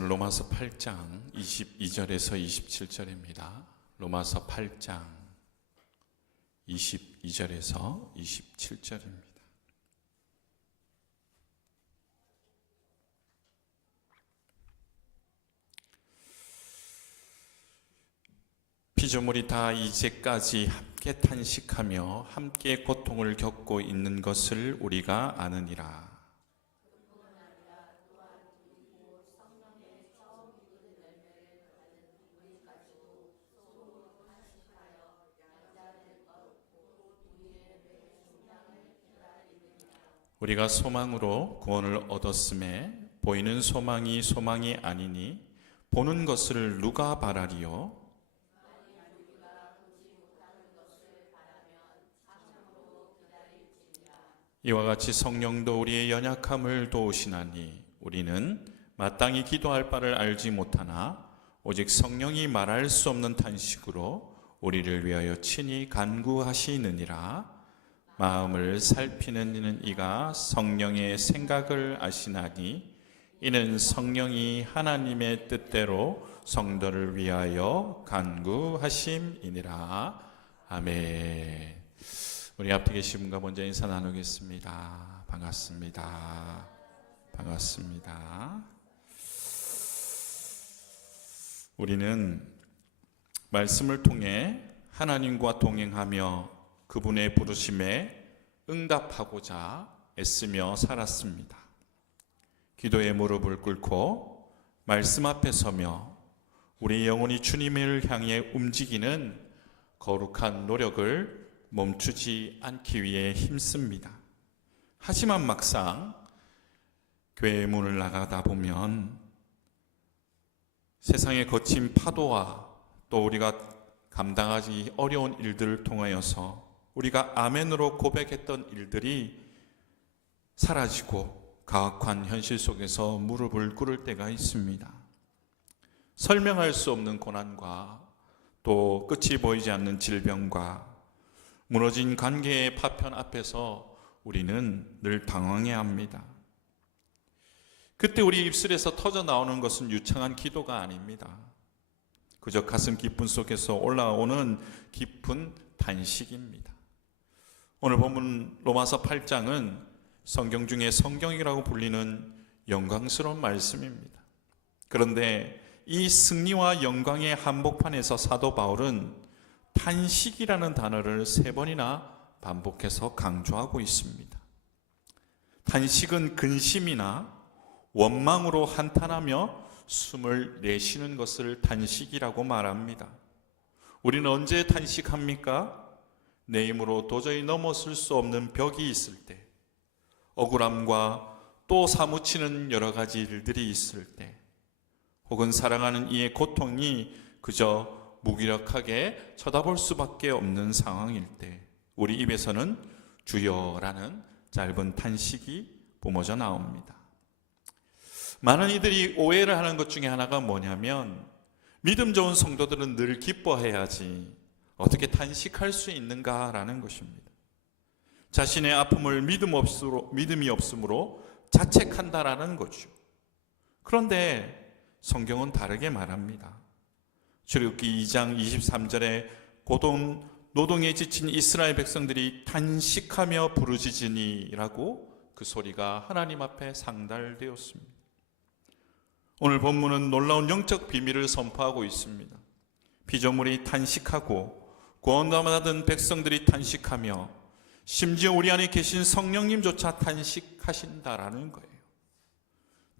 말씀은 로마서 8장 22절에서 27절입니다. 로마서 8장 22절에서 27절입니다. 피조물이 다 이제까지 함께 탄식하며 함께 고통을 겪고 있는 것을 우리가 아느니라. 우리가 소망으로 구원을 얻었음에 보이는 소망이 소망이 아니니 보는 것을 누가 바라리요? 이와 같이 성령도 우리의 연약함을 도우시나니 우리는 마땅히 기도할 바를 알지 못하나 오직 성령이 말할 수 없는 탄식으로 우리를 위하여 친히 간구하시느니라. 마음을 살피는 이가 성령의 생각을 아시나니 이는 성령이 하나님의 뜻대로 성도를 위하여 간구하심이니라. 아멘. 우리 앞에 계신 분과 먼저 인사 나누겠습니다. 반갑습니다. 반갑습니다. 우리는 말씀을 통해 하나님과 동행하며 그분의 부르심에 응답하고자 애쓰며 살았습니다. 기도의 무릎을 꿇고 말씀 앞에 서며 우리 영혼이 주님을 향해 움직이는 거룩한 노력을 멈추지 않기 위해 힘씁니다. 하지만 막상 교회의 문을 나가다 보면 세상의 거친 파도와 또 우리가 감당하기 어려운 일들을 통하여서 우리가 아멘으로 고백했던 일들이 사라지고 가혹한 현실 속에서 무릎을 꿇을 때가 있습니다. 설명할 수 없는 고난과 또 끝이 보이지 않는 질병과 무너진 관계의 파편 앞에서 우리는 늘 당황해야 합니다. 그때 우리 입술에서 터져 나오는 것은 유창한 기도가 아닙니다. 그저 가슴 깊은 속에서 올라오는 깊은 단식입니다. 오늘 본문 로마서 8장은 성경 중에 성경이라고 불리는 영광스러운 말씀입니다. 그런데 이 승리와 영광의 한복판에서 사도 바울은 탄식이라는 단어를 3번이나 반복해서 강조하고 있습니다. 탄식은 근심이나 원망으로 한탄하며 숨을 내쉬는 것을 탄식이라고 말합니다. 우리는 언제 탄식합니까? 내 힘으로 도저히 넘어설 수 없는 벽이 있을 때, 억울함과 또 사무치는 여러 가지 일들이 있을 때, 혹은 사랑하는 이의 고통이 그저 무기력하게 쳐다볼 수밖에 없는 상황일 때 우리 입에서는 주여라는 짧은 탄식이 뿜어져 나옵니다. 많은 이들이 오해를 하는 것 중에 하나가 뭐냐면 믿음 좋은 성도들은 늘 기뻐해야지 어떻게 탄식할 수 있는가라는 것입니다. 자신의 아픔을 믿음이 없으므로 자책한다라는 거죠. 그런데 성경은 다르게 말합니다. 출애굽기 2장 23절에 고동 노동에 지친 이스라엘 백성들이 탄식하며 부르짖으니라고 그 소리가 하나님 앞에 상달되었습니다. 오늘 본문은 놀라운 영적 비밀을 선포하고 있습니다. 피조물이 탄식하고 구원받은 백성들이 탄식하며 심지어 우리 안에 계신 성령님조차 탄식하신다라는 거예요.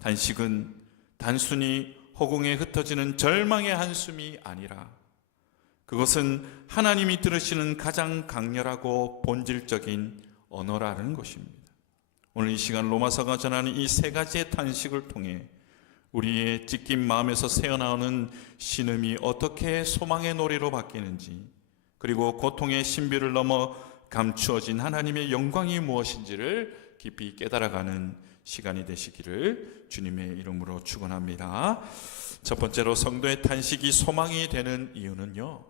탄식은 단순히 허공에 흩어지는 절망의 한숨이 아니라 그것은 하나님이 들으시는 가장 강렬하고 본질적인 언어라는 것입니다. 오늘 이 시간 로마서가 전하는 이 3가지의 탄식을 통해 우리의 찢긴 마음에서 새어나오는 신음이 어떻게 소망의 노래로 바뀌는지, 그리고 고통의 신비를 넘어 감추어진 하나님의 영광이 무엇인지를 깊이 깨달아가는 시간이 되시기를 주님의 이름으로 축원합니다. 첫 번째로 성도의 탄식이 소망이 되는 이유는요,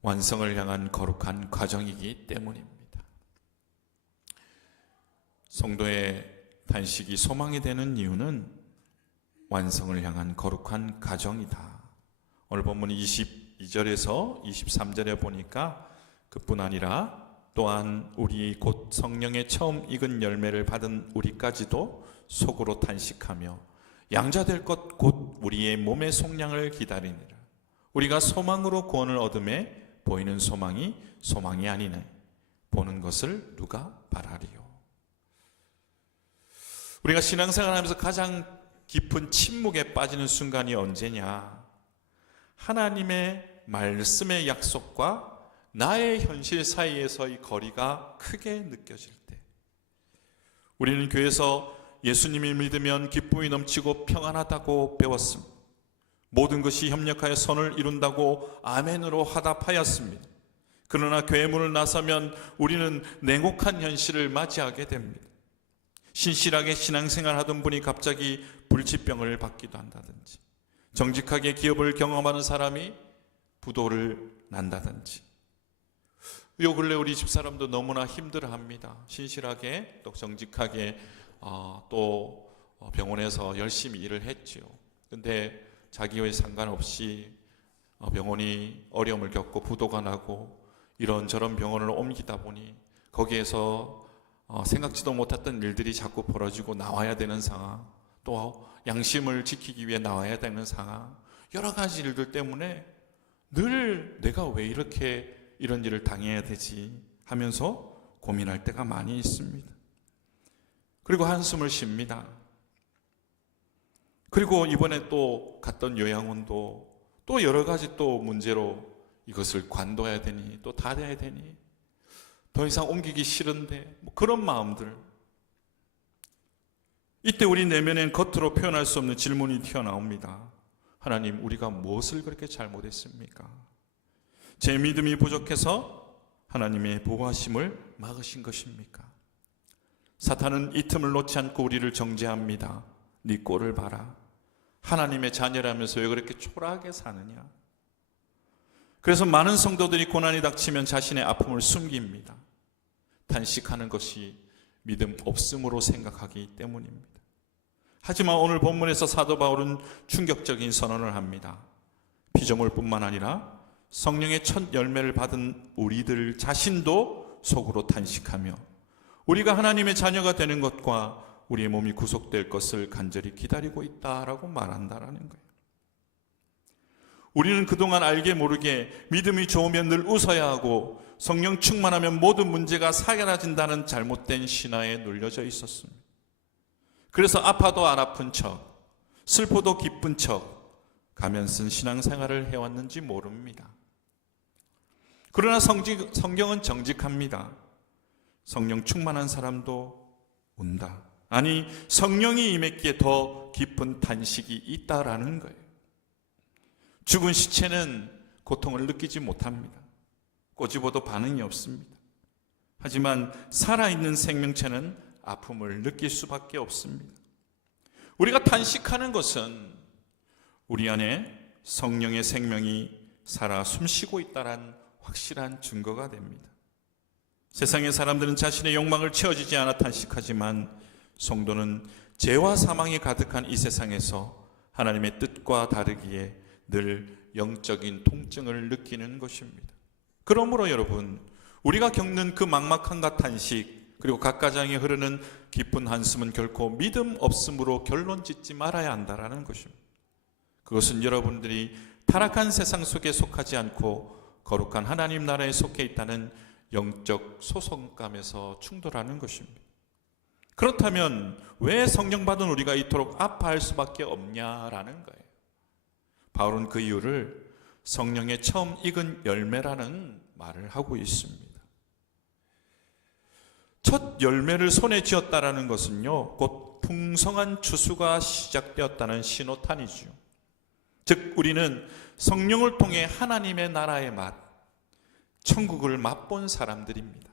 완성을 향한 거룩한 과정이기 때문입니다. 성도의 탄식이 소망이 되는 이유는 완성을 향한 거룩한 가정이다. 오늘 본문 22절에서 23절에 보니까 그뿐 아니라 또한 우리 곧 성령의 처음 익은 열매를 받은 우리까지도 속으로 탄식하며 양자될 것 곧 우리의 몸의 속량을 기다리니라. 우리가 소망으로 구원을 얻음에 보이는 소망이 아니네. 보는 것을 누가 바라리요. 우리가 신앙생활하면서 가장 깊은 침묵에 빠지는 순간이 언제냐? 하나님의 말씀의 약속과 나의 현실 사이에서의 거리가 크게 느껴질 때, 우리는 교회에서 예수님을 믿으면 기쁨이 넘치고 평안하다고 배웠습니다. 모든 것이 협력하여 선을 이룬다고 아멘으로 화답하였습니다. 그러나 교회 문을 나서면 우리는 냉혹한 현실을 맞이하게 됩니다. 신실하게 신앙생활 하던 분이 갑자기 불치병을 받기도 한다든지, 정직하게 기업을 경험하는 사람이 부도를 난다든지, 요 근래 우리 집사람도 너무나 힘들어합니다. 신실하게 또 정직하게 또 병원에서 열심히 일을 했지요. 근데 자기와 상관없이 병원이 어려움을 겪고 부도가 나고 이런저런 병원을 옮기다 보니 거기에서 생각지도 못했던 일들이 자꾸 벌어지고 나와야 되는 상황, 또 양심을 지키기 위해 나와야 되는 상황, 여러 가지 일들 때문에 늘 내가 왜 이렇게 이런 일을 당해야 되지 하면서 고민할 때가 많이 있습니다. 그리고 한숨을 쉽니다. 그리고 이번에 또 갔던 요양원도 또 여러 가지 또 문제로 이것을 관둬야 되니 또 다녀야 되니 더 이상 옮기기 싫은데 그런 마음들. 이때 우리 내면엔 겉으로 표현할 수 없는 질문이 튀어나옵니다. 하나님, 우리가 무엇을 그렇게 잘못했습니까? 제 믿음이 부족해서 하나님의 보호하심을 막으신 것입니까? 사탄은 이 틈을 놓지 않고 우리를 정죄합니다. 네 꼴을 봐라. 하나님의 자녀라면서 왜 그렇게 초라하게 사느냐? 그래서 많은 성도들이 고난이 닥치면 자신의 아픔을 숨깁니다. 탄식하는 것이 믿음 없음으로 생각하기 때문입니다. 하지만 오늘 본문에서 사도 바울은 충격적인 선언을 합니다. 피조물뿐만 아니라 성령의 첫 열매를 받은 우리들 자신도 속으로 탄식하며 우리가 하나님의 자녀가 되는 것과 우리의 몸이 구속될 것을 간절히 기다리고 있다라고 말한다라는 거예요. 우리는 그동안 알게 모르게 믿음이 좋으면 늘 웃어야 하고 성령 충만하면 모든 문제가 사라진다는 잘못된 신화에 눌려져 있었습니다. 그래서 아파도 안 아픈 척, 슬퍼도 기쁜 척 가면 쓴 신앙생활을 해왔는지 모릅니다. 그러나 성경은 정직합니다. 성령 충만한 사람도 운다. 아니, 성령이 임했기에 더 깊은 탄식이 있다라는 거예요. 죽은 시체는 고통을 느끼지 못합니다. 꼬집어도 반응이 없습니다. 하지만 살아있는 생명체는 아픔을 느낄 수밖에 없습니다. 우리가 탄식하는 것은 우리 안에 성령의 생명이 살아 숨쉬고 있다는 확실한 증거가 됩니다. 세상의 사람들은 자신의 욕망을 채워지지 않아 탄식하지만 성도는 죄와 사망이 가득한 이 세상에서 하나님의 뜻과 다르기에 늘 영적인 통증을 느끼는 것입니다. 그러므로 여러분, 우리가 겪는 그 막막함과 탄식, 그리고 각 가정에 흐르는 깊은 한숨은 결코 믿음 없음으로 결론 짓지 말아야 한다는 것입니다. 그것은 여러분들이 타락한 세상 속에 속하지 않고 거룩한 하나님 나라에 속해 있다는 영적 소속감에서 충돌하는 것입니다. 그렇다면 왜 성령 받은 우리가 이토록 아파할 수밖에 없냐라는 거예요. 바울은 그 이유를 성령의 처음 익은 열매라는 말을 하고 있습니다. 첫 열매를 손에 쥐었다라는 것은요, 곧 풍성한 추수가 시작되었다는 신호탄이죠. 즉 우리는 성령을 통해 하나님의 나라의 맛, 천국을 맛본 사람들입니다.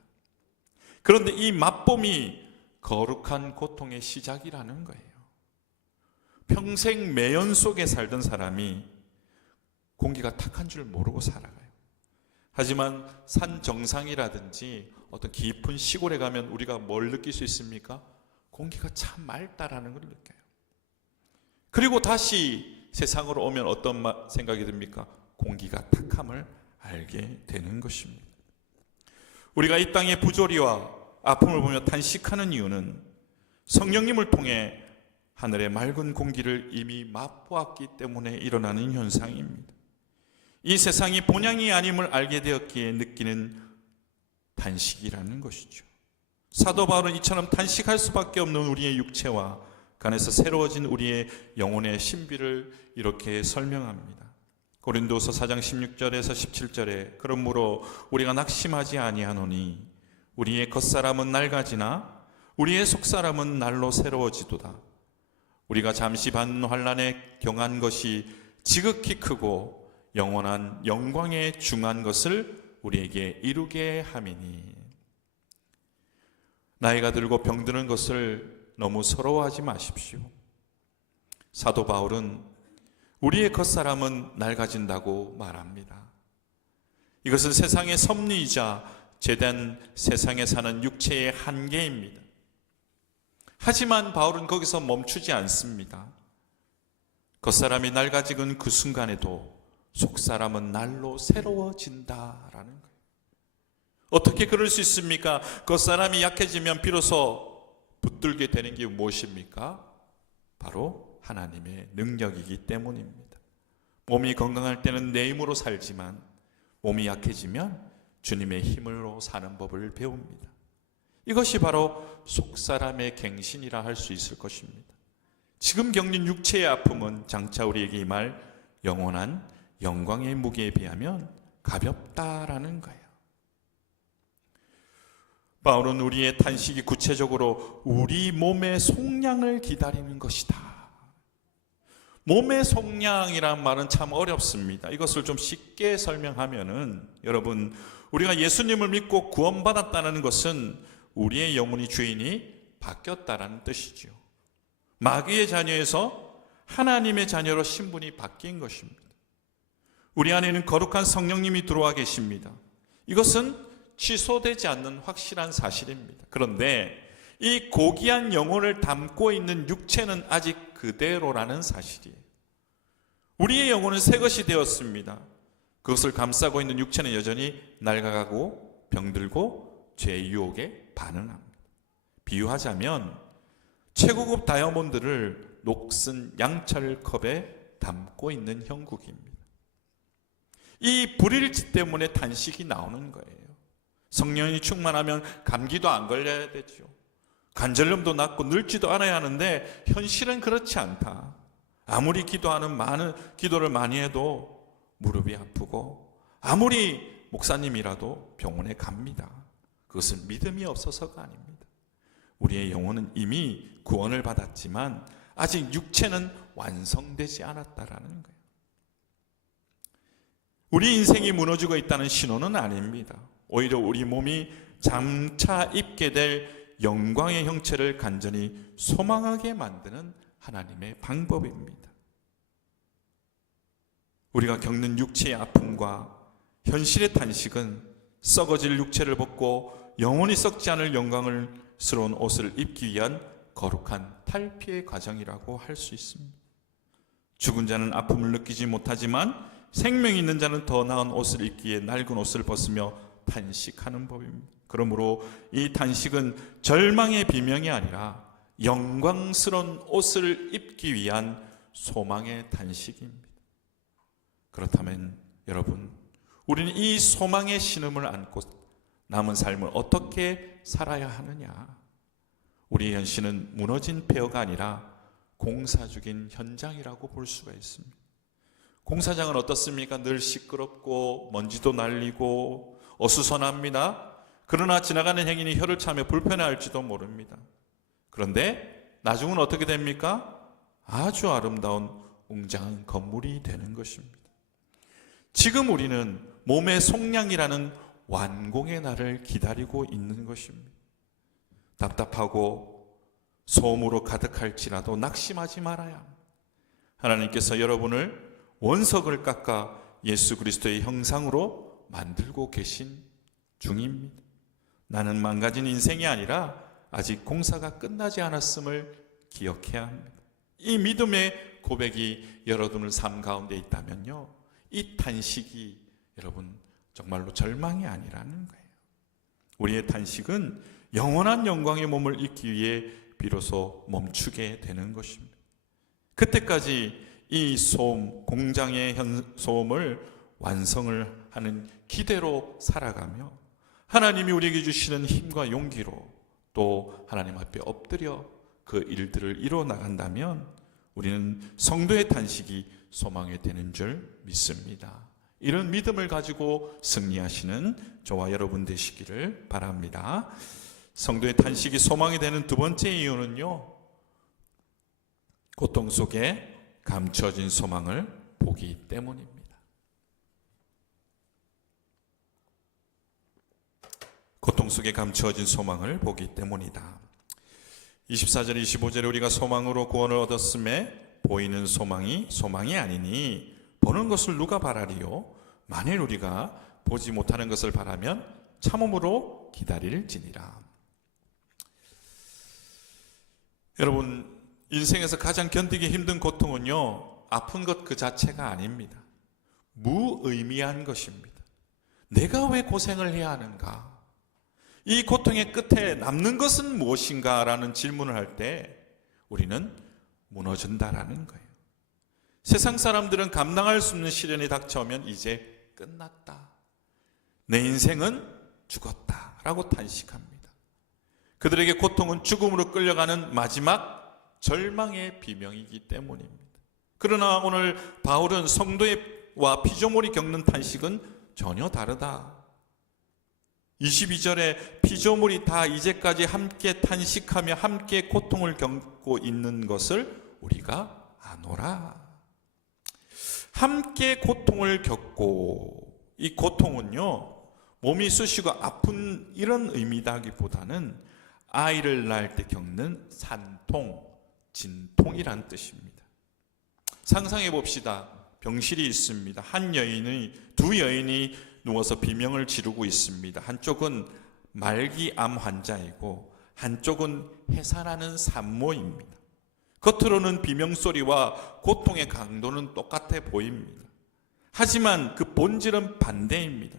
그런데 이 맛봄이 거룩한 고통의 시작이라는 거예요. 평생 매연 속에 살던 사람이 공기가 탁한 줄 모르고 살아가요. 하지만 산 정상이라든지 어떤 깊은 시골에 가면 우리가 뭘 느낄 수 있습니까? 공기가 참 맑다라는 걸 느껴요. 그리고 다시 세상으로 오면 어떤 생각이 듭니까? 공기가 탁함을 알게 되는 것입니다. 우리가 이 땅의 부조리와 아픔을 보며 탄식하는 이유는 성령님을 통해 하늘의 맑은 공기를 이미 맛보았기 때문에 일어나는 현상입니다. 이 세상이 본향이 아님을 알게 되었기에 느끼는 탄식이라는 것이죠. 사도 바울은 이처럼 탄식할 수밖에 없는 우리의 육체와 그 안에서 새로워진 우리의 영혼의 신비를 이렇게 설명합니다. 고린도서 4장 16절에서 17절에 그러므로 우리가 낙심하지 아니하노니 우리의 겉사람은 낡아지나 우리의 속사람은 날로 새로워지도다. 우리가 잠시 받는 환난에 경한 것이 지극히 크고 영원한 영광에 중한 것을 우리에게 이루게 함이니. 나이가 들고 병드는 것을 너무 서러워하지 마십시오. 사도 바울은 우리의 겉사람은 낡아진다고 말합니다. 이것은 세상의 섭리이자 죄된 세상에 사는 육체의 한계입니다. 하지만 바울은 거기서 멈추지 않습니다. 겉사람이 낡아지는 그 순간에도 속사람은 날로 새로워진다라는 거예요. 어떻게 그럴 수 있습니까? 겉사람이 약해지면 비로소 붙들게 되는 게 무엇입니까? 바로 하나님의 능력이기 때문입니다. 몸이 건강할 때는 내 힘으로 살지만 몸이 약해지면 주님의 힘으로 사는 법을 배웁니다. 이것이 바로 속사람의 갱신이라 할 수 있을 것입니다. 지금 겪는 육체의 아픔은 장차 우리에게 임할 영원한 영광의 무게에 비하면 가볍다라는 거예요. 바울은 우리의 탄식이 구체적으로 우리 몸의 속량을 기다리는 것이다. 몸의 속량이란 말은 참 어렵습니다. 이것을 좀 쉽게 설명하면은 여러분, 우리가 예수님을 믿고 구원받았다는 것은 우리의 영혼이 주인이 바뀌었다라는 뜻이죠. 마귀의 자녀에서 하나님의 자녀로 신분이 바뀐 것입니다. 우리 안에는 거룩한 성령님이 들어와 계십니다. 이것은 취소되지 않는 확실한 사실입니다. 그런데 이 고귀한 영혼을 담고 있는 육체는 아직 그대로라는 사실이에요. 우리의 영혼은 새 것이 되었습니다. 그것을 감싸고 있는 육체는 여전히 낡아가고 병들고 죄의 유혹에 반응합니다. 비유하자면 최고급 다이아몬드를 녹슨 양철컵에 담고 있는 형국입니다. 이 불일치 때문에 탄식이 나오는 거예요. 성령이 충만하면 감기도 안 걸려야 되죠. 관절염도 낫고 늙지도 않아야 하는데 현실은 그렇지 않다. 아무리 기도를 많이 해도 무릎이 아프고 아무리 목사님이라도 병원에 갑니다. 그것은 믿음이 없어서가 아닙니다. 우리의 영혼은 이미 구원을 받았지만 아직 육체는 완성되지 않았다라는 거예요. 우리 인생이 무너지고 있다는 신호는 아닙니다. 오히려 우리 몸이 장차 입게 될 영광의 형체를 간절히 소망하게 만드는 하나님의 방법입니다. 우리가 겪는 육체의 아픔과 현실의 탄식은 썩어질 육체를 벗고 영원히 썩지 않을 영광스러운 옷을 입기 위한 거룩한 탈피의 과정이라고 할 수 있습니다. 죽은 자는 아픔을 느끼지 못하지만 생명이 있는 자는 더 나은 옷을 입기에 낡은 옷을 벗으며 탄식하는 법입니다. 그러므로 이 탄식은 절망의 비명이 아니라 영광스러운 옷을 입기 위한 소망의 탄식입니다. 그렇다면 여러분, 우리는 이 소망의 신음을 안고 남은 삶을 어떻게 살아야 하느냐? 우리의 현실은 무너진 폐허가 아니라 공사 중인 현장이라고 볼 수가 있습니다. 공사장은 어떻습니까? 늘 시끄럽고 먼지도 날리고 어수선합니다. 그러나 지나가는 행인이 혀를 차며 불편해할지도 모릅니다. 그런데 나중은 어떻게 됩니까? 아주 아름다운 웅장한 건물이 되는 것입니다. 지금 우리는 몸의 속량이라는 완공의 날을 기다리고 있는 것입니다. 답답하고 소음으로 가득할지라도 낙심하지 말아야 합니다. 하나님께서 여러분을 원석을 깎아 예수 그리스도의 형상으로 만들고 계신 중입니다. 나는 망가진 인생이 아니라 아직 공사가 끝나지 않았음을 기억해야 합니다. 이 믿음의 고백이 여러분의 삶 가운데 있다면요, 이 탄식이 여러분 정말로 절망이 아니라는 거예요. 우리의 탄식은 영원한 영광의 몸을 잊기 위해 비로소 멈추게 되는 것입니다. 그때까지 이 소음, 공장의 소음을 완성을 하는 기대로 살아가며 하나님이 우리에게 주시는 힘과 용기로 또 하나님 앞에 엎드려 그 일들을 이루어 나간다면 우리는 성도의 탄식이 소망이 되는 줄 믿습니다. 이런 믿음을 가지고 승리하시는 저와 여러분 되시기를 바랍니다. 성도의 탄식이 소망이 되는 두 번째 이유는요, 고통 속에 감추어진 소망을 보기 때문입니다. 고통 속에 감추어진 소망을 보기 때문이다. 24절 25절에 우리가 소망으로 구원을 얻었음에 보이는 소망이 소망이 아니니 보는 것을 누가 바라리요? 만일 우리가 보지 못하는 것을 바라면 참음으로 기다릴지니라. 여러분, 인생에서 가장 견디기 힘든 고통은요, 아픈 것 그 자체가 아닙니다. 무의미한 것입니다. 내가 왜 고생을 해야 하는가? 이 고통의 끝에 남는 것은 무엇인가? 라는 질문을 할 때 우리는 무너진다라는 거예요. 세상 사람들은 감당할 수 없는 시련이 닥쳐오면 이제 끝났다, 내 인생은 죽었다 라고 탄식합니다. 그들에게 고통은 죽음으로 끌려가는 마지막 절망의 비명이기 때문입니다. 그러나 오늘 바울은 성도와 피조물이 겪는 탄식은 전혀 다르다. 22절에 피조물이 다 이제까지 함께 탄식하며 함께 고통을 겪고 있는 것을 우리가 아노라. 함께 고통을 겪고, 이 고통은요, 몸이 쑤시고 아픈 이런 의미다기보다는 아이를 낳을 때 겪는 산통, 진통이란 뜻입니다. 상상해 봅시다. 병실이 있습니다. 두 여인이 누워서 비명을 지르고 있습니다. 한쪽은 말기암 환자이고 한쪽은 해산하는 산모입니다. 겉으로는 비명소리와 고통의 강도는 똑같아 보입니다. 하지만 그 본질은 반대입니다.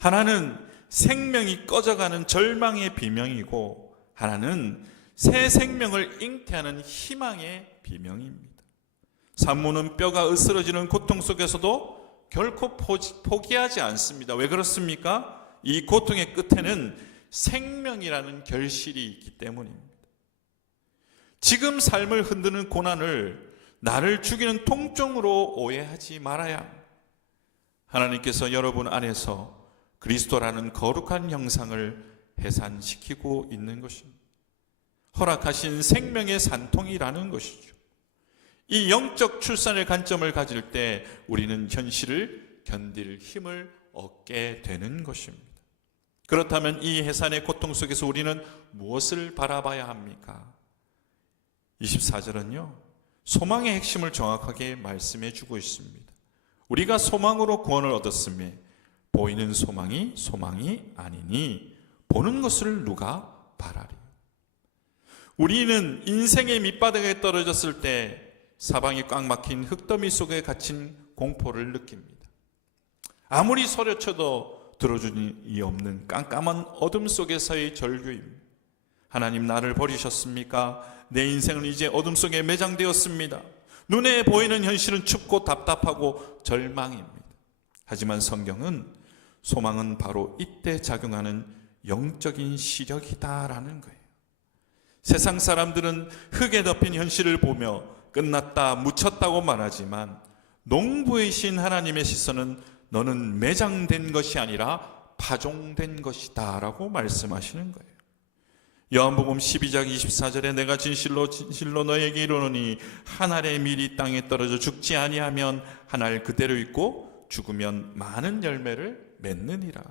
하나는 생명이 꺼져가는 절망의 비명이고 하나는 새 생명을 잉태하는 희망의 비명입니다. 산모는 뼈가 으스러지는 고통 속에서도 결코 포기하지 않습니다. 왜 그렇습니까? 이 고통의 끝에는 생명이라는 결실이 있기 때문입니다. 지금 삶을 흔드는 고난을 나를 죽이는 통증으로 오해하지 말아야 합니다. 하나님께서 여러분 안에서 그리스도라는 거룩한 형상을 해산시키고 있는 것입니다. 허락하신 생명의 산통이라는 것이죠. 이 영적 출산의 관점을 가질 때 우리는 현실을 견딜 힘을 얻게 되는 것입니다. 그렇다면 이 해산의 고통 속에서 우리는 무엇을 바라봐야 합니까? 24절은요, 소망의 핵심을 정확하게 말씀해 주고 있습니다. 우리가 소망으로 구원을 얻었음에 보이는 소망이 소망이 아니니 보는 것을 누가 바라리. 우리는 인생의 밑바닥에 떨어졌을 때 사방이 꽉 막힌 흙더미 속에 갇힌 공포를 느낍니다. 아무리 소리쳐도 들어주는 이 없는 깜깜한 어둠 속에서의 절규입니다. 하나님, 나를 버리셨습니까? 내 인생은 이제 어둠 속에 매장되었습니다. 눈에 보이는 현실은 춥고 답답하고 절망입니다. 하지만 성경은 소망은 바로 이때 작용하는 영적인 시력이다라는 거예요. 세상 사람들은 흙에 덮인 현실을 보며 끝났다, 묻혔다고 말하지만 농부이신 하나님의 시선은 너는 매장된 것이 아니라 파종된 것이다 라고 말씀하시는 거예요. 요한복음 12장 24절에 내가 진실로 너에게 이르노니 한 알의 밀이 땅에 떨어져 죽지 아니하면 한 알 그대로 있고 죽으면 많은 열매를 맺느니라.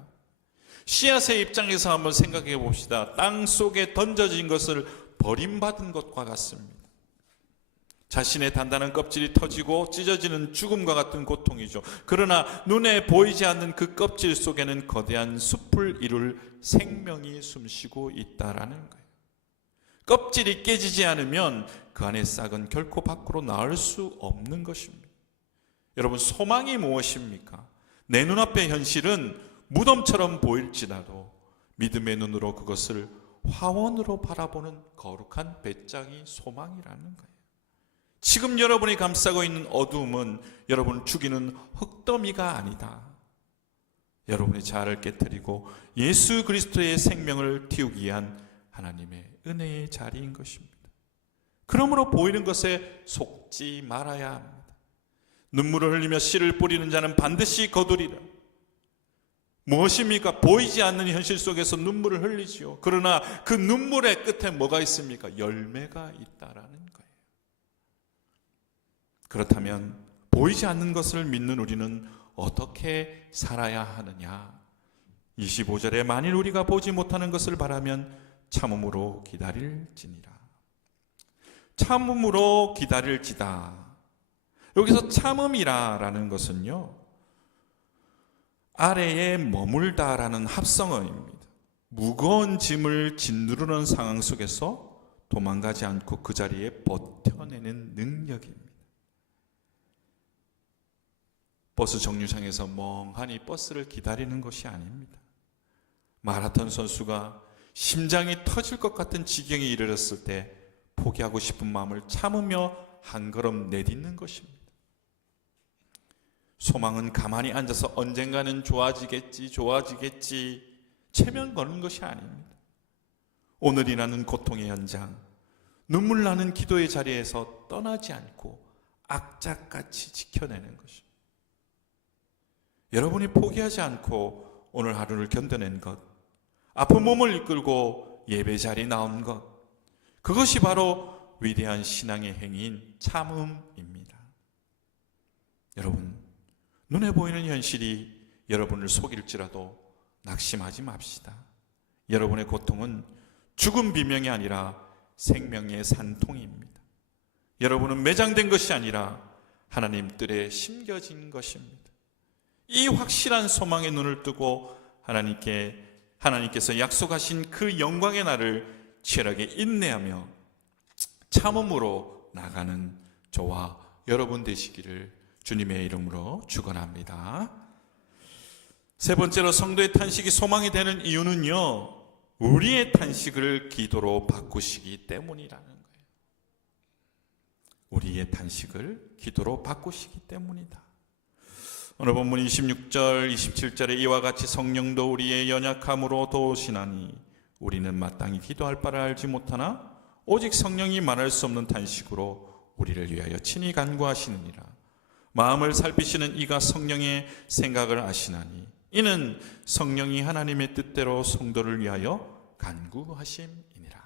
씨앗의 입장에서 한번 생각해 봅시다. 땅 속에 던져진 것을 버림받은 것과 같습니다. 자신의 단단한 껍질이 터지고 찢어지는 죽음과 같은 고통이죠. 그러나 눈에 보이지 않는 그 껍질 속에는 거대한 숲을 이룰 생명이 숨쉬고 있다라는 거예요. 껍질이 깨지지 않으면 그 안의 싹은 결코 밖으로 나올 수 없는 것입니다. 여러분, 소망이 무엇입니까? 내 눈앞의 현실은 무덤처럼 보일지라도 믿음의 눈으로 그것을 화원으로 바라보는 거룩한 배짱이 소망이라는 거예요. 지금 여러분이 감싸고 있는 어두움은 여러분을 죽이는 흙더미가 아니다. 여러분의 자아를 깨트리고 예수 그리스도의 생명을 틔우기 위한 하나님의 은혜의 자리인 것입니다. 그러므로 보이는 것에 속지 말아야 합니다. 눈물을 흘리며 씨를 뿌리는 자는 반드시 거두리라. 무엇입니까? 보이지 않는 현실 속에서 눈물을 흘리지요. 그러나 그 눈물의 끝에 뭐가 있습니까? 열매가 있다라는 거예요. 그렇다면 보이지 않는 것을 믿는 우리는 어떻게 살아야 하느냐? 25절에 만일 우리가 보지 못하는 것을 바라면 참음으로 기다릴지니라. 참음으로 기다릴지다. 여기서 참음이라는 것은요, 아래에 머물다라는 합성어입니다. 무거운 짐을 짓누르는 상황 속에서 도망가지 않고 그 자리에 버텨내는 능력입니다. 버스 정류장에서 멍하니 버스를 기다리는 것이 아닙니다. 마라톤 선수가 심장이 터질 것 같은 지경에 이르렀을 때 포기하고 싶은 마음을 참으며 한 걸음 내딛는 것입니다. 소망은 가만히 앉아서 언젠가는 좋아지겠지 체면 거는 것이 아닙니다. 오늘이라는 고통의 현장, 눈물 나는 기도의 자리에서 떠나지 않고 악착같이 지켜내는 것입니다. 여러분이 포기하지 않고 오늘 하루를 견뎌낸 것, 아픈 몸을 이끌고 예배 자리에 나온 것, 그것이 바로 위대한 신앙의 행위인 참음입니다. 여러분, 눈에 보이는 현실이 여러분을 속일지라도 낙심하지 맙시다. 여러분의 고통은 죽음 비명이 아니라 생명의 산통입니다. 여러분은 매장된 것이 아니라 하나님 뜰에 심겨진 것입니다. 이 확실한 소망의 눈을 뜨고 하나님께서 약속하신 그 영광의 날을 치열하게 인내하며 참음으로 나가는 저와 여러분 되시기를 주님의 이름으로 축원합니다. 세 번째로 성도의 탄식이 소망이 되는 이유는요, 우리의 탄식을 기도로 바꾸시기 때문이라는 거예요. 우리의 탄식을 기도로 바꾸시기 때문이다. 오늘 본문 26절, 27절에 이와 같이 성령도 우리의 연약함으로 도우시나니 우리는 마땅히 기도할 바를 알지 못하나 오직 성령이 말할 수 없는 탄식으로 우리를 위하여 친히 간구하시느니라. 마음을 살피시는 이가 성령의 생각을 아시나니 이는 성령이 하나님의 뜻대로 성도를 위하여 간구하심이니라.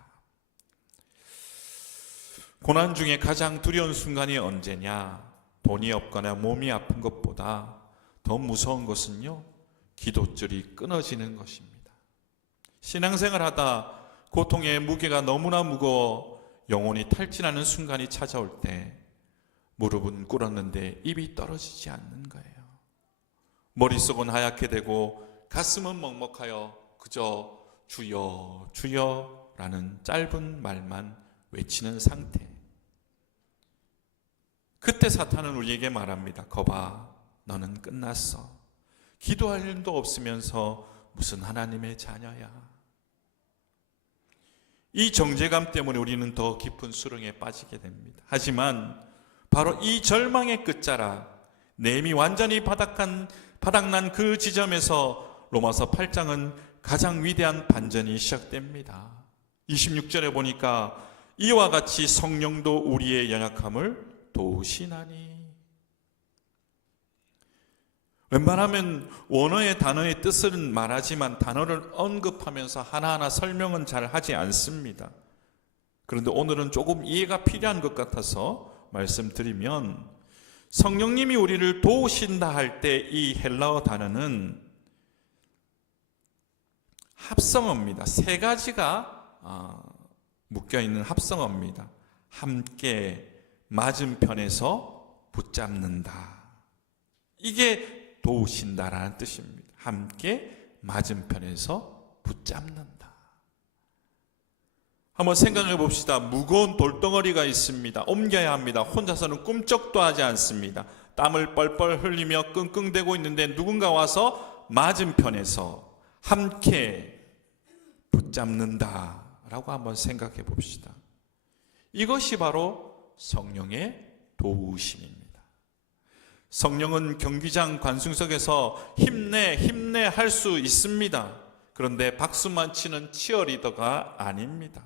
고난 중에 가장 두려운 순간이 언제냐? 돈이 없거나 몸이 아픈 것보다 더 무서운 것은요, 기도줄이 끊어지는 것입니다. 신앙생활 하다 고통의 무게가 너무나 무거워 영혼이 탈진하는 순간이 찾아올 때 무릎은 꿇었는데 입이 떨어지지 않는 거예요. 머릿속은 하얗게 되고 가슴은 먹먹하여 그저 주여 주여 라는 짧은 말만 외치는 상태. 그때 사탄은 우리에게 말합니다. 거봐, 너는 끝났어. 기도할 일도 없으면서 무슨 하나님의 자녀야. 이 정죄감 때문에 우리는 더 깊은 수렁에 빠지게 됩니다. 하지만 바로 이 절망의 끝자락, 내 힘이 완전히 바닥난 그 지점에서 로마서 8장은 가장 위대한 반전이 시작됩니다. 26절에 보니까 이와 같이 성령도 우리의 연약함을 도우시나니. 웬만하면 원어의 단어의 뜻은 말하지만 단어를 언급하면서 하나하나 설명은 잘 하지 않습니다. 그런데 오늘은 조금 이해가 필요한 것 같아서 말씀드리면, 성령님이 우리를 도우신다 할 때 이 헬라어 단어는 합성어입니다. 세 가지가 묶여있는 합성어입니다. 함께, 맞은편에서 붙잡는다. 이게 도우신다라는 뜻입니다. 함께 맞은편에서 붙잡는다. 한번 생각해 봅시다. 무거운 돌덩어리가 있습니다. 옮겨야 합니다. 혼자서는 꿈쩍도 하지 않습니다. 땀을 뻘뻘 흘리며 끙끙대고 있는데 누군가 와서 맞은편에서 함께 붙잡는다라고 한번 생각해 봅시다. 이것이 바로 성령의 도우심입니다. 성령은 경기장 관중석에서 힘내 힘내 할 수 있습니다. 그런데 박수만 치는 치어리더가 아닙니다.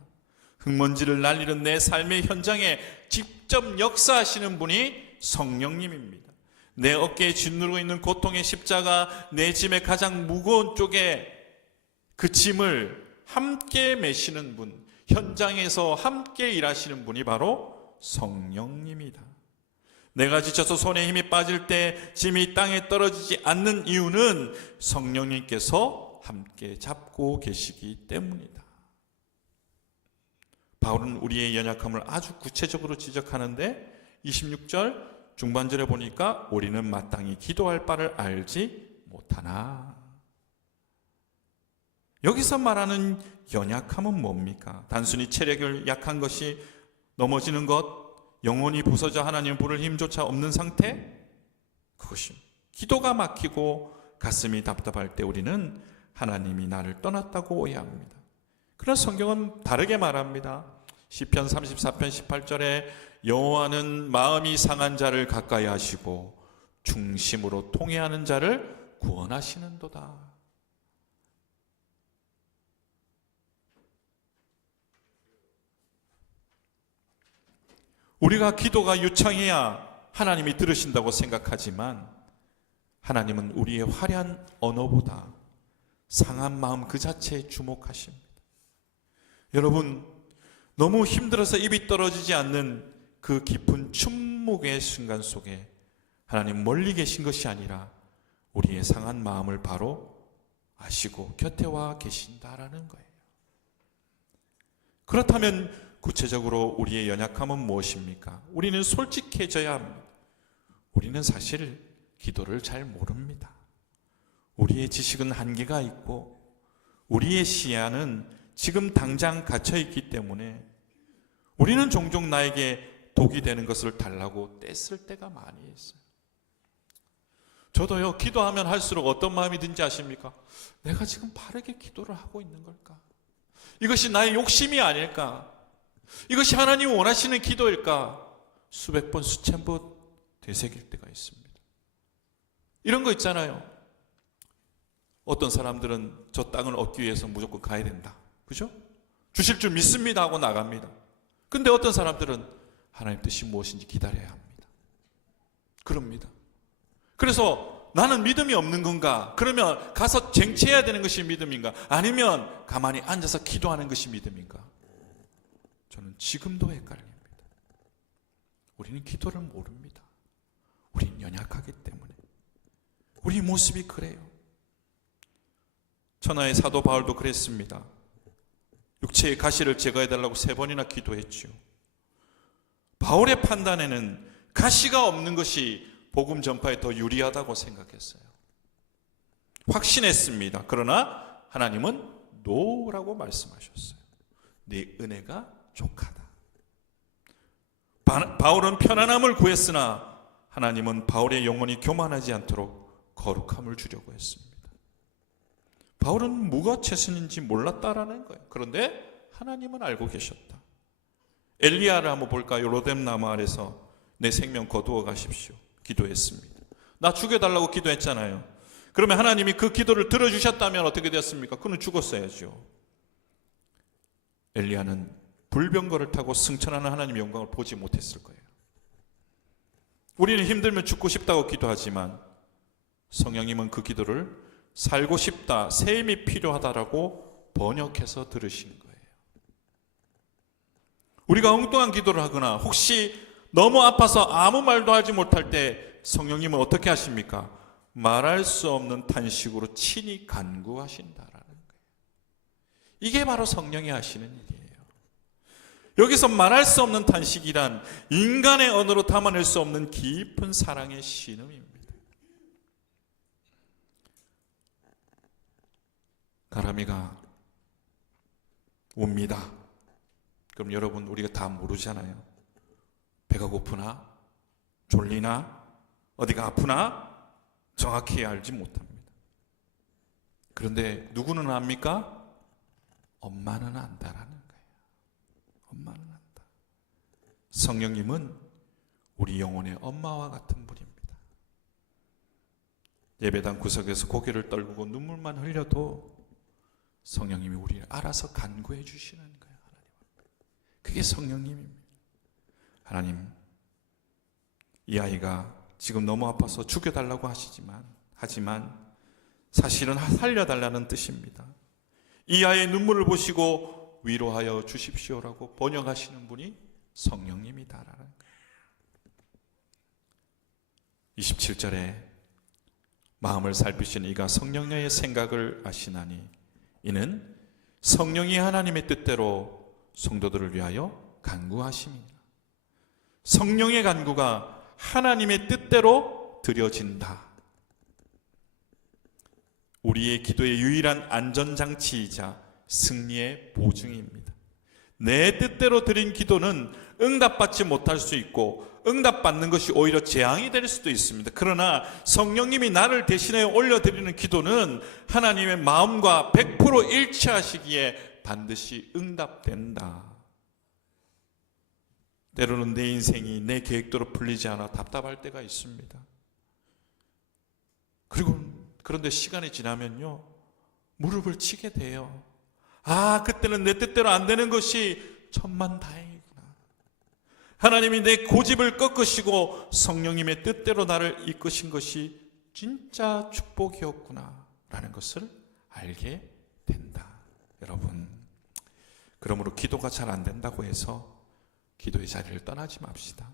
흙먼지를 날리는 내 삶의 현장에 직접 역사하시는 분이 성령님입니다. 내 어깨에 짓누르고 있는 고통의 십자가, 내 짐의 가장 무거운 쪽에 그 짐을 함께 메시는 분, 현장에서 함께 일하시는 분이 바로 성령님이다. 내가 지쳐서 손에 힘이 빠질 때 짐이 땅에 떨어지지 않는 이유는 성령님께서 함께 잡고 계시기 때문이다. 바울은 우리의 연약함을 아주 구체적으로 지적하는데 26절 중반절에 보니까 우리는 마땅히 기도할 바를 알지 못하나. 여기서 말하는 연약함은 뭡니까? 단순히 체력이 약한 것이, 넘어지는 것, 영혼이 부서져 하나님의 부를 힘조차 없는 상태? 그것이 기도가 막히고 가슴이 답답할 때 우리는 하나님이 나를 떠났다고 오해합니다. 그러나 성경은 다르게 말합니다. 시편 34편 18절에 여호와는 마음이 상한 자를 가까이 하시고 중심으로 통회하는 자를 구원하시는도다. 우리가 기도가 유창해야 하나님이 들으신다고 생각하지만 하나님은 우리의 화려한 언어보다 상한 마음 그 자체에 주목하십니다. 여러분, 너무 힘들어서 입이 떨어지지 않는 그 깊은 침묵의 순간 속에 하나님 멀리 계신 것이 아니라 우리의 상한 마음을 바로 아시고 곁에 와 계신다라는 거예요. 그렇다면 구체적으로 우리의 연약함은 무엇입니까? 우리는 솔직해져야 합니다. 우리는 사실 기도를 잘 모릅니다. 우리의 지식은 한계가 있고 우리의 시야는 지금 당장 갇혀있기 때문에 우리는 종종 나에게 독이 되는 것을 달라고 떼쓸 때가 많이 있어요. 저도요, 기도하면 할수록 어떤 마음이 든지 아십니까? 내가 지금 바르게 기도를 하고 있는 걸까? 이것이 나의 욕심이 아닐까? 이것이 하나님이 원하시는 기도일까? 수백 번, 수천 번 되새길 때가 있습니다. 이런 거 있잖아요. 어떤 사람들은 저 땅을 얻기 위해서 무조건 가야 된다. 그죠? 주실 줄 믿습니다 하고 나갑니다. 근데 어떤 사람들은 하나님 뜻이 무엇인지 기다려야 합니다. 그럽니다. 그래서 나는 믿음이 없는 건가? 그러면 가서 쟁취해야 되는 것이 믿음인가? 아니면 가만히 앉아서 기도하는 것이 믿음인가? 저는 지금도 헷갈립니다. 우리는 기도를 모릅니다. 우리는 연약하기 때문에. 우리 모습이 그래요. 천하의 사도 바울도 그랬습니다. 육체의 가시를 제거해달라고 3번이나 기도했죠. 바울의 판단에는 가시가 없는 것이 복음 전파에 더 유리하다고 생각했어요. 확신했습니다. 그러나 하나님은 노라고 말씀하셨어요. 네 은혜가 족하다. 바울은 편안함을 구했으나 하나님은 바울의 영혼이 교만하지 않도록 거룩함을 주려고 했습니다. 바울은 뭐가 최선인지 몰랐다라는 거예요. 그런데 하나님은 알고 계셨다. 엘리야를 한번 볼까요? 로뎀 나무 아래서 내 생명 거두어 가십시오. 기도했습니다. 나 죽여달라고 기도했잖아요. 그러면 하나님이 그 기도를 들어주셨다면 어떻게 됐습니까? 그는 죽었어야죠. 엘리야는 불병거를 타고 승천하는 하나님의 영광을 보지 못했을 거예요. 우리는 힘들면 죽고 싶다고 기도하지만 성령님은 그 기도를 살고 싶다, 셈이 필요하다라고 번역해서 들으신 거예요. 우리가 엉뚱한 기도를 하거나 혹시 너무 아파서 아무 말도 하지 못할 때 성령님은 어떻게 하십니까? 말할 수 없는 탄식으로 친히 간구하신다라는 거예요. 이게 바로 성령이 하시는 일이에요. 여기서 말할 수 없는 탄식이란 인간의 언어로 담아낼 수 없는 깊은 사랑의 신음입니다. 가람이가 웁니다. 그럼 여러분, 우리가 다 모르잖아요. 배가 고프나? 졸리나? 어디가 아프나? 정확히 알지 못합니다. 그런데 누구는 압니까? 엄마는 안다라는 거예요. 엄마는 안다. 성령님은 우리 영혼의 엄마와 같은 분입니다. 예배당 구석에서 고개를 떨구고 눈물만 흘려도 성령님이 우리를 알아서 간구해 주시는 거예요. 하나님 앞에. 그게 성령님입니다. 하나님, 이 아이가 지금 너무 아파서 죽여달라고 하지만 사실은 살려달라는 뜻입니다. 이 아이의 눈물을 보시고 위로하여 주십시오라고 번역하시는 분이 성령님이다라는 거예요. 27절에 마음을 살피신 이가 성령의 생각을 아시나니 이는 성령이 하나님의 뜻대로 성도들을 위하여 간구하심이니라. 성령의 간구가 하나님의 뜻대로 드려진다. 우리의 기도의 유일한 안전장치이자 승리의 보증입니다. 내 뜻대로 드린 기도는 응답받지 못할 수 있고 응답받는 것이 오히려 재앙이 될 수도 있습니다. 그러나 성령님이 나를 대신해 올려드리는 기도는 하나님의 마음과 100% 일치하시기에 반드시 응답된다. 때로는 내 인생이 내 계획대로 풀리지 않아 답답할 때가 있습니다. 그런데 시간이 지나면요, 무릎을 치게 돼요. 그때는 내 뜻대로 안 되는 것이 천만다행이구나. 하나님이 내 고집을 꺾으시고 성령님의 뜻대로 나를 이끄신 것이 진짜 축복이었구나 라는 것을 알게 된다. 여러분, 그러므로 기도가 잘 안 된다고 해서 기도의 자리를 떠나지 맙시다.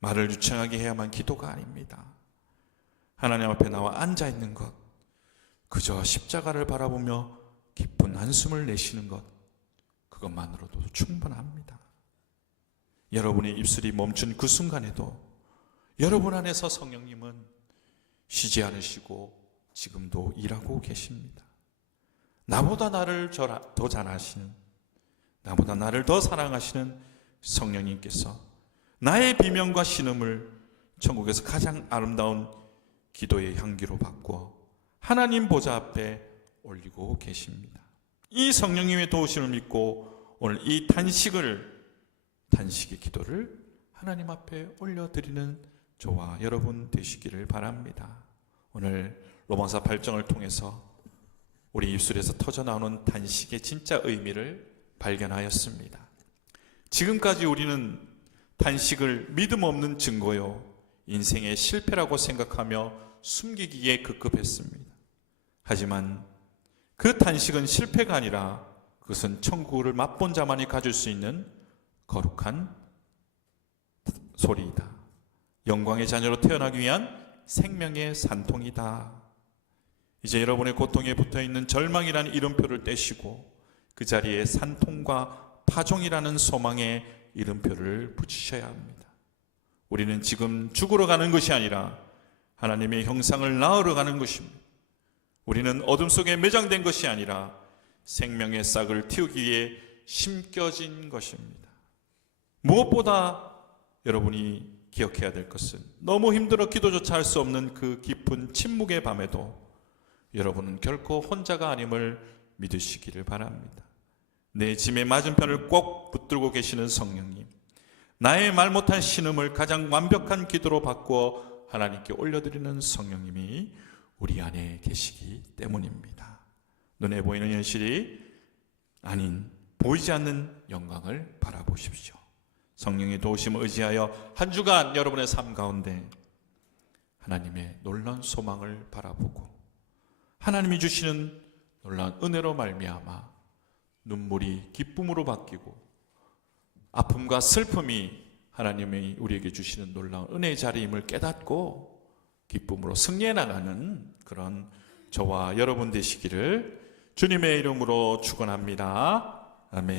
말을 유창하게 해야만 기도가 아닙니다. 하나님 앞에 나와 앉아있는 것, 그저 십자가를 바라보며 깊은 한숨을 내쉬는 것, 그것만으로도 충분합니다. 여러분의 입술이 멈춘 그 순간에도 여러분 안에서 성령님은 쉬지 않으시고 지금도 일하고 계십니다. 나보다 나를 더 잘 아시는, 나보다 나를 더 사랑하시는 성령님께서 나의 비명과 신음을 천국에서 가장 아름다운 기도의 향기로 바꾸어 하나님 보좌 앞에 올리고 계십니다. 이 성령님의 도우심을 믿고 오늘 이 단식의 기도를 하나님 앞에 올려드리는 저와 여러분 되시기를 바랍니다. 오늘 로마서 8장을 통해서 우리 입술에서 터져나오는 단식의 진짜 의미를 발견하였습니다. 지금까지 우리는 단식을 믿음 없는 증거요, 인생의 실패라고 생각하며 숨기기에 급급했습니다. 하지만 그 단식은 실패가 아니라 그것은 천국을 맛본 자만이 가질 수 있는 거룩한 소리이다. 영광의 자녀로 태어나기 위한 생명의 산통이다. 이제 여러분의 고통에 붙어있는 절망이라는 이름표를 떼시고 그 자리에 산통과 파종이라는 소망의 이름표를 붙이셔야 합니다. 우리는 지금 죽으러 가는 것이 아니라 하나님의 형상을 낳으러 가는 것입니다. 우리는 어둠 속에 매장된 것이 아니라 생명의 싹을 틔우기 위해 심겨진 것입니다. 무엇보다 여러분이 기억해야 될 것은 너무 힘들어 기도조차 할 수 없는 그 깊은 침묵의 밤에도 여러분은 결코 혼자가 아님을 믿으시기를 바랍니다. 내 짐의 맞은편을 꼭 붙들고 계시는 성령님, 나의 말 못한 신음을 가장 완벽한 기도로 바꾸어 하나님께 올려드리는 성령님이 우리 안에 계시기 때문입니다. 눈에 보이는 현실이 아닌 보이지 않는 영광을 바라보십시오. 성령의 도우심을 의지하여 한 주간 여러분의 삶 가운데 하나님의 놀라운 소망을 바라보고 하나님이 주시는 놀라운 은혜로 말미암아 눈물이 기쁨으로 바뀌고 아픔과 슬픔이 하나님이 우리에게 주시는 놀라운 은혜의 자리임을 깨닫고 기쁨으로 승리해 나가는 그런 저와 여러분 되시기를 주님의 이름으로 축원합니다. 아멘.